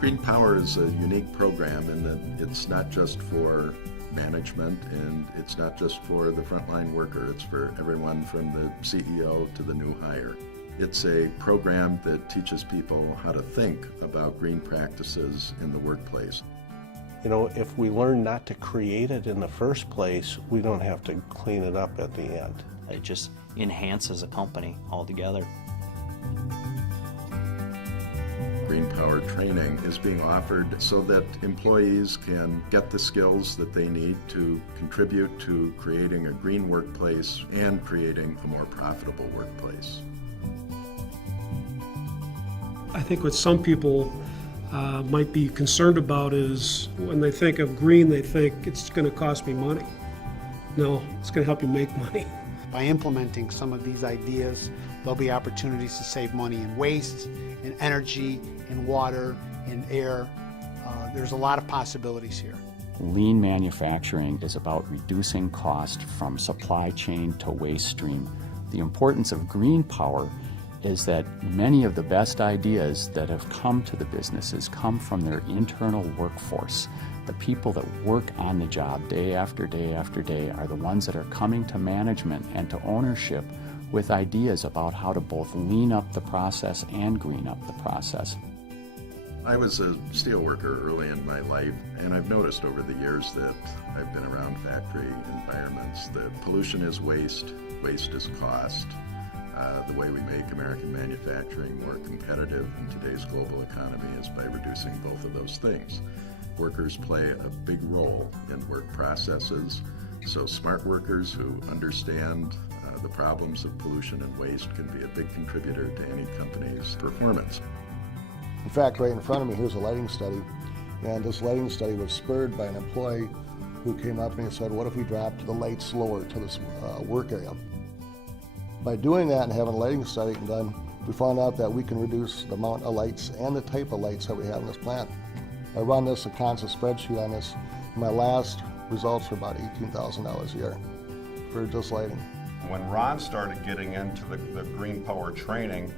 GreenPOWER is a unique program in that it's not just for management and it's not just for the frontline worker, it's for everyone from the CEO to the new hire. It's a program that teaches people how to think about green practices in the workplace. You know, if we learn not to create it in the first place, we don't have to clean it up at the end. It just enhances a company altogether. GreenPOWER training is being offered so that employees can get the skills that they need to contribute to creating a green workplace and creating a more profitable workplace. I think what some people might be concerned about is when they think of green, they think it's going to cost me money. No, it's going to help you make money. By implementing some of these ideas, there'll be opportunities to save money in waste, in energy, in water, in air. There's a lot of possibilities here. Lean manufacturing is about reducing cost from supply chain to waste stream. The importance of GreenPOWER is that many of the best ideas that have come to the businesses come from their internal workforce. The people that work on the job day after day after day are the ones that are coming to management and to ownership with ideas about how to both lean up the process and green up the process. I was a steel worker early in my life, and I've noticed over the years that I've been around factory environments that pollution is waste, waste is cost. The way we make American manufacturing more competitive in today's global economy is by reducing both of those things. Workers play a big role in work processes, so smart workers who understand the problems of pollution and waste can be a big contributor to any company's performance. In fact, right in front of me, here's a lighting study, and this lighting study was spurred by an employee who came up and said, what if we dropped the lights lower to this work area? By doing that and having a lighting study done, we found out that we can reduce the amount of lights and the type of lights that we have in this plant. I run this, a constant spreadsheet on this. My last results are about $18,000 a year for just lighting. When Ron started getting into the GreenPOWER training,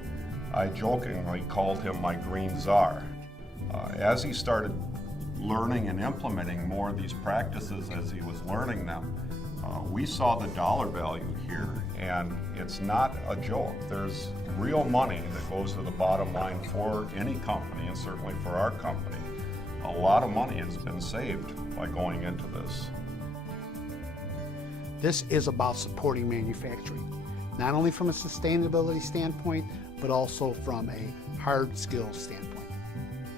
I jokingly called him my green czar. As he started learning and implementing more of these practices as he was learning them, we saw the dollar value here, and it's not a joke. There's real money that goes to the bottom line for any company, and certainly for our company. A lot of money has been saved by going into this. This is about supporting manufacturing, not only from a sustainability standpoint, but also from a hard skills standpoint.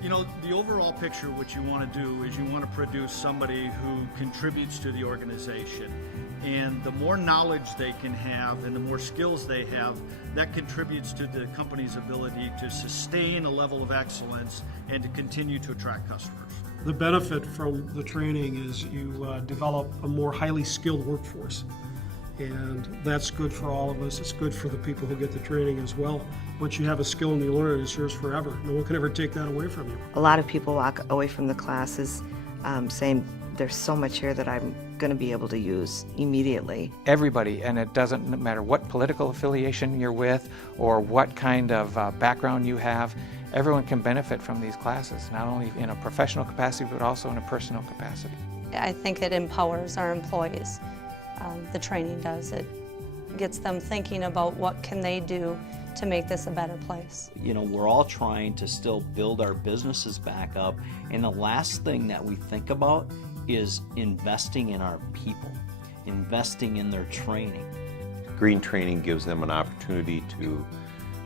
You know, the overall picture, what you want to do is you want to produce somebody who contributes to the organization. And the more knowledge they can have and the more skills they have, that contributes to the company's ability to sustain a level of excellence and to continue to attract customers. The benefit from the training is you develop a more highly skilled workforce. And that's good for all of us. It's good for the people who get the training as well. Once you have a skill and you learn it, it's yours forever. No one can ever take that away from you. A lot of people walk away from the classes saying, there's so much here that I'm going to be able to use immediately. Everybody, and it doesn't matter what political affiliation you're with or what kind of background you have, everyone can benefit from these classes, not only in a professional capacity, but also in a personal capacity. I think it empowers our employees. The training does. It gets them thinking about what can they do to make this a better place. You know, we're all trying to still build our businesses back up, and the last thing that we think about is investing in our people, investing in their training. Green training gives them an opportunity to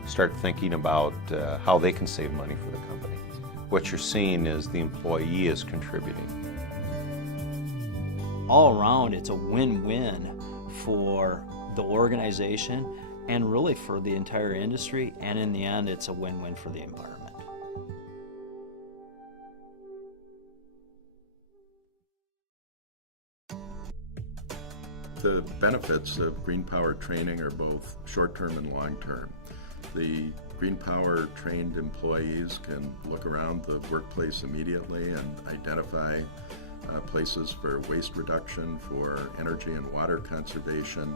start thinking about how they can save money for the company. What you're seeing is the employee is contributing. All around, it's a win-win for the organization and really for the entire industry, and in the end, it's a win-win for the environment. The benefits of GreenPOWER training are both short-term and long-term. The GreenPOWER trained employees can look around the workplace immediately and identify places for waste reduction, for energy and water conservation,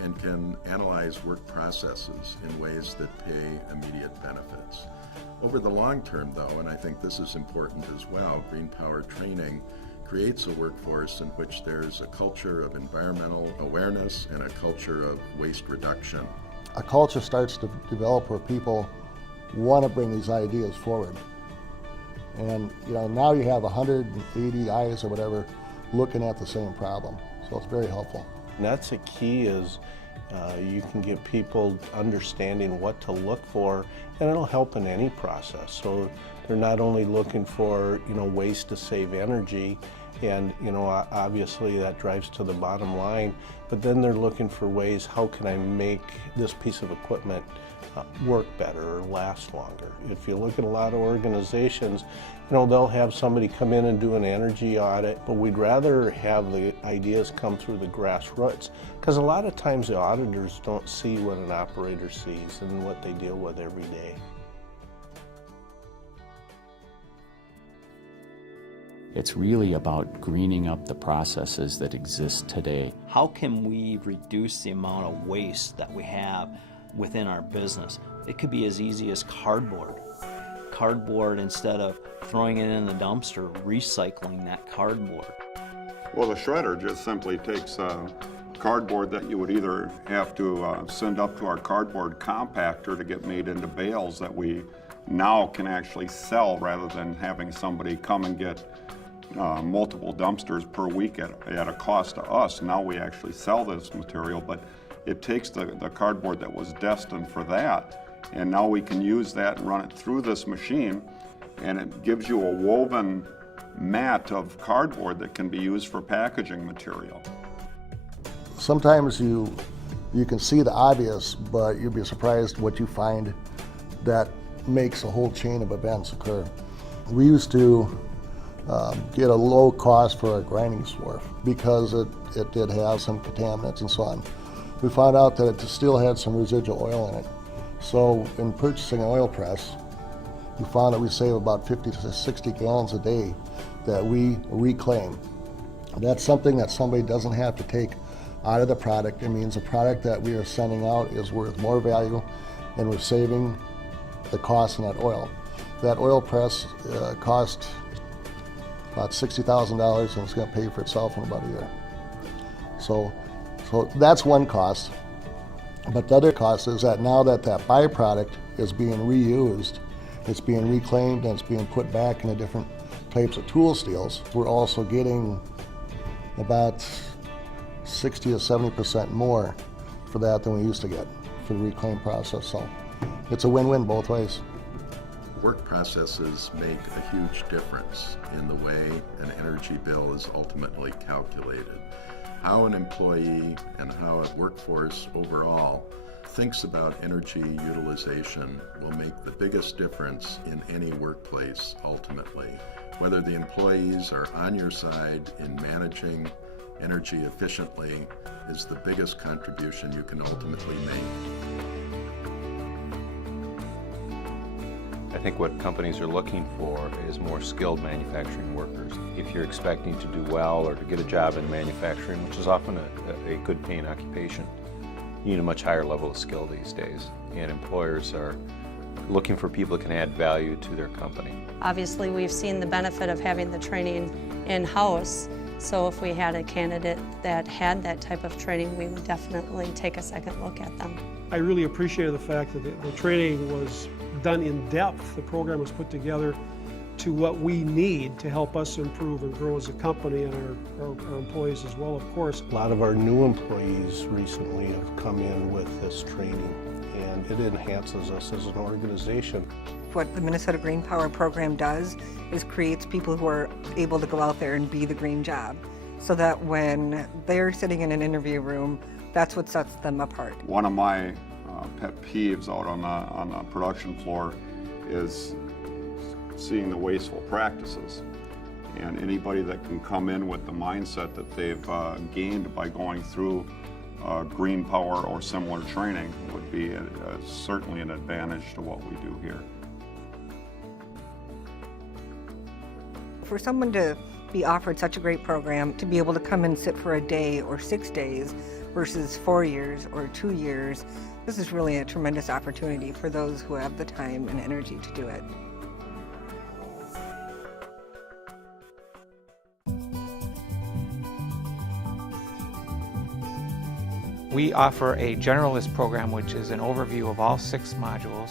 and can analyze work processes in ways that pay immediate benefits. Over the long term, though, and I think this is important as well, GreenPOWER training creates a workforce in which there's a culture of environmental awareness and a culture of waste reduction. A culture starts to develop where people want to bring these ideas forward. And now you have 180 eyes or whatever looking at the same problem. So it's very helpful. And that's a key is you can get people understanding what to look for, and it'll help in any process. So they're not only looking for ways to save energy, and obviously that drives to the bottom line, but then they're looking for ways, how can I make this piece of equipment work better or last longer. If you look at a lot of organizations, they'll have somebody come in and do an energy audit, but we'd rather have the ideas come through the grassroots, because a lot of times the auditors don't see what an operator sees and what they deal with every day. It's really about greening up the processes that exist today. How can we reduce the amount of waste that we have within our business? It could be as easy as cardboard. Cardboard, instead of throwing it in the dumpster, recycling that cardboard. Well, the shredder just simply takes cardboard that you would either have to send up to our cardboard compactor to get made into bales that we now can actually sell, rather than having somebody come and get multiple dumpsters per week at a cost to us. Now we actually sell this material, but it takes the cardboard that was destined for that, and now we can use that and run it through this machine, and it gives you a woven mat of cardboard that can be used for packaging material. Sometimes you can see the obvious, but you'll be surprised what you find that makes a whole chain of events occur. We used to get a low cost for a grinding swarf because it did have some contaminants and so on. We found out that it still had some residual oil in it. So in purchasing an oil press, we found that we save about 50 to 60 gallons a day that we reclaim. That's something that somebody doesn't have to take out of the product. It means the product that we are sending out is worth more value, and we're saving the cost in that oil. That oil press cost about $60,000, and it's going to pay for itself in about a year. So that's one cost. But the other cost is that now that byproduct is being reused, it's being reclaimed, and it's being put back into different types of tool steels, we're also getting about 60 to 70% more for that than we used to get for the reclaim process. So it's a win-win both ways. Work processes make a huge difference in the way an energy bill is ultimately calculated. How an employee and how a workforce overall thinks about energy utilization will make the biggest difference in any workplace ultimately. Whether the employees are on your side in managing energy efficiently is the biggest contribution you can ultimately make. I think what companies are looking for is more skilled manufacturing workers. If you're expecting to do well or to get a job in manufacturing, which is often a good paying occupation, you need a much higher level of skill these days. And employers are looking for people that can add value to their company. Obviously, we've seen the benefit of having the training in-house, so if we had a candidate that had that type of training, we would definitely take a second look at them. I really appreciated the fact that the training was done in depth. The program was put together to what we need to help us improve and grow as a company, and our employees as well, of course. A lot of our new employees recently have come in with this training, and it enhances us as an organization. What the Minnesota GreenPOWER program does is creates people who are able to go out there and be the green job, so that when they're sitting in an interview room, that's what sets them apart. One of my pet peeves out on the production floor is seeing the wasteful practices. And anybody that can come in with the mindset that they've gained by going through GreenPOWER or similar training would be certainly an advantage to what we do here. For someone to be offered such a great program, to be able to come and sit for a day or 6 days versus 4 years or 2 years, This is really a tremendous opportunity for those who have the time and energy to do it. We offer a generalist program, which is an overview of all 6 modules.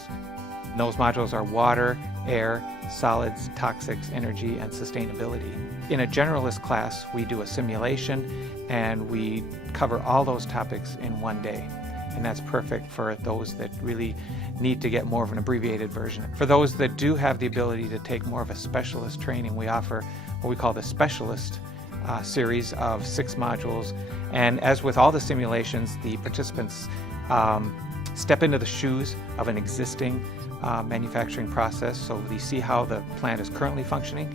Those modules are water, air, solids, toxics, energy, and sustainability. In a generalist class, we do a simulation and we cover all those topics in one day. And that's perfect for those that really need to get more of an abbreviated version. For those that do have the ability to take more of a specialist training, we offer what we call the specialist series of 6 modules. And as with all the simulations, the participants step into the shoes of an existing manufacturing process, so we see how the plant is currently functioning.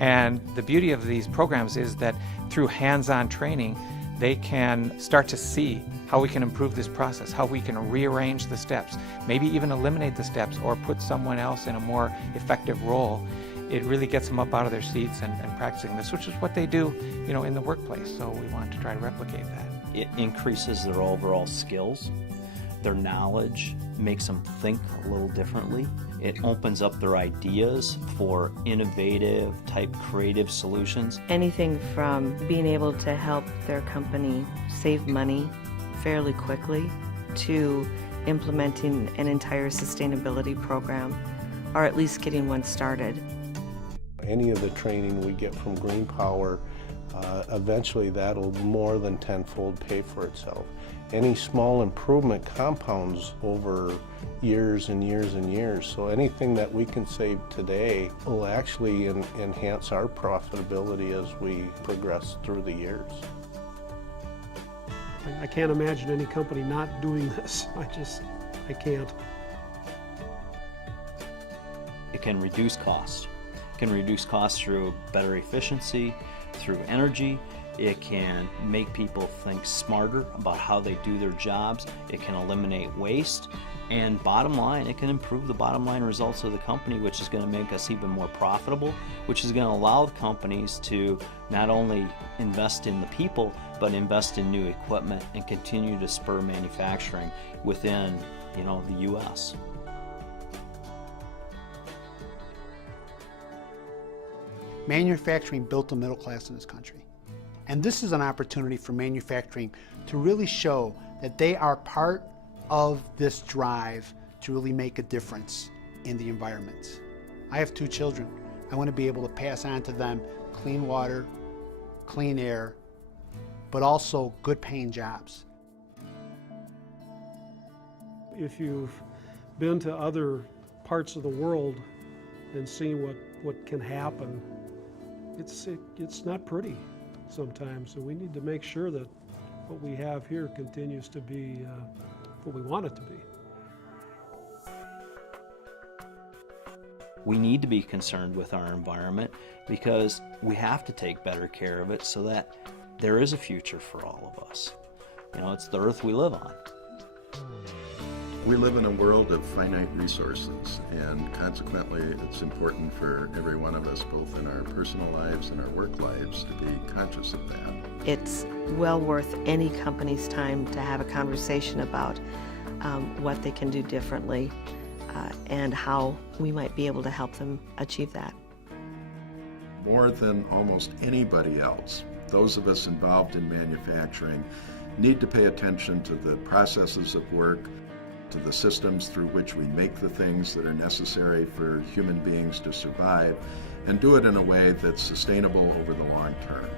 And the beauty of these programs is that through hands-on training, they can start to see how we can improve this process, how we can rearrange the steps, maybe even eliminate the steps or put someone else in a more effective role. It really gets them up out of their seats and practicing this, which is what they do, in the workplace. So we want to try to replicate that. It increases their overall skills, their knowledge, makes them think a little differently. It opens up their ideas for innovative type creative solutions. Anything from being able to help their company save money fairly quickly to implementing an entire sustainability program, or at least getting one started. Any of the training we get from GreenPOWER, eventually that'll more than tenfold pay for itself. Any small improvement compounds over years and years and years. So anything that we can save today will actually enhance our profitability as we progress through the years. I can't imagine any company not doing this. I can't. It can reduce costs. It can reduce costs through better efficiency, through energy. It can make people think smarter about how they do their jobs. It can eliminate waste. And bottom line, it can improve the bottom line results of the company, which is going to make us even more profitable, which is going to allow the companies to not only invest in the people, but invest in new equipment and continue to spur manufacturing within, the U.S. Manufacturing built a middle class in this country. And this is an opportunity for manufacturing to really show that they are part of this drive to really make a difference in the environment. I have 2 children. I want to be able to pass on to them clean water, clean air, but also good paying jobs. If you've been to other parts of the world and seen what can happen, it's not pretty sometimes. So we need to make sure that what we have here continues to be what we want it to be. We need to be concerned with our environment because we have to take better care of it so that there is a future for all of us. It's the earth we live on. We live in a world of finite resources, and consequently it's important for every one of us, both in our personal lives and our work lives, to be conscious of that. It's well worth any company's time to have a conversation about what they can do differently and how we might be able to help them achieve that. More than almost anybody else, those of us involved in manufacturing need to pay attention to the processes of work, to the systems through which we make the things that are necessary for human beings to survive, and do it in a way that's sustainable over the long term.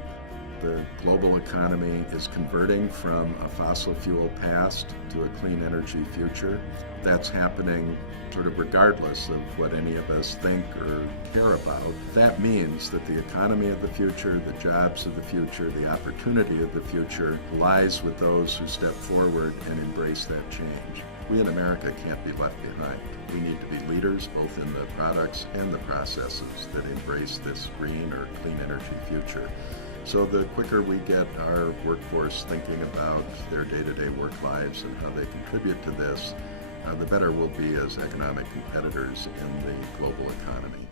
The global economy is converting from a fossil fuel past to a clean energy future. That's happening sort of regardless of what any of us think or care about. That means that the economy of the future, the jobs of the future, the opportunity of the future lies with those who step forward and embrace that change. We in America can't be left behind. We need to be leaders both in the products and the processes that embrace this green or clean energy future. So the quicker we get our workforce thinking about their day-to-day work lives and how they contribute to this, the better we'll be as economic competitors in the global economy.